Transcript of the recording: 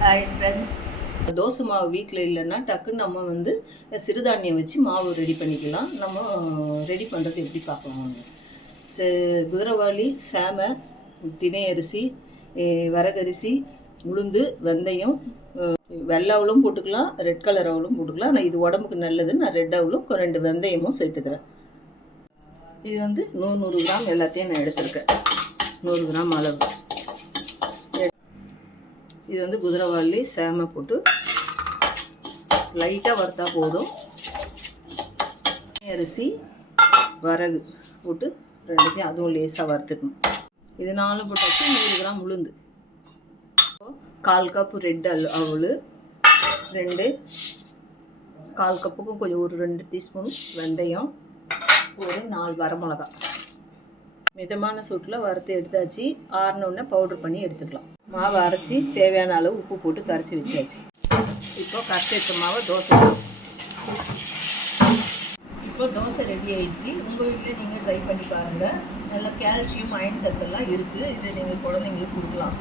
Hi friends dosa மாவு வீட்டில் இல்லைன்னா டக்குன்னு நம்ம வந்து சிறுதானியம் வச்சு மாவு ரெடி பண்ணிக்கலாம். நம்ம ரெடி பண்ணுறது எப்படி பார்க்கலாம் குதிரவாளி சே- குதிரைவாளி சேமை தினை அரிசி வரகரிசி உளுந்து வெந்தயம் வெள்ளாவிலும் வெள்ளை அவளும் போட்டுக்கலாம் ரெட் கலர் அவளும் போட்டுக்கலாம். நான் இது உடம்புக்கு நல்லது நான் ரெட் அவளும் ரெண்டு வெந்தயமும் சேர்த்துக்கிறேன். இது வந்து நூறு நூறு கிராம் எல்லாத்தையும் நான் எடுத்திருக்கேன். நூறு கிராம் அளவு. இது வந்து குதிரைவாளி சேமை போட்டு லைட்டாக வறுத்தா போதும். அரிசி வரகு போட்டு ரெண்டுத்தையும் அதுவும் லேசாக வறுத்துக்கணும். இது நாலு போட்டு நூறு கிராம் உளுந்து. கால் கப்பு ரெட் அல் அவள் ரெண்டு கால் கப்புக்கும் கொஞ்சம் ஒரு ரெண்டு டீஸ்பூன் வெந்தயம் ஒரு நாலு வரமிளகா. மிதமான சூட்டில் வறுத்து எடுத்தாச்சு. ஆறினோடனே பவுடர் பண்ணி எடுத்துக்கலாம். மாவை அரைச்சி தேவையான அளவு உப்பு போட்டு கரைச்சி வச்சாச்சு. இப்போ கரைச்சி வச்ச மாவை தோசை. இப்போ தோசை ரெடி ஆயிடுச்சு. உங்கள் வீட்டில் நீங்கள் ட்ரை பண்ணி பாருங்கள் நல்ல கால்சியம் அயன் சத்தெல்லாம் இருக்குது இதை நீங்கள் குழந்தைங்களுக்கு கொடுக்கலாம்.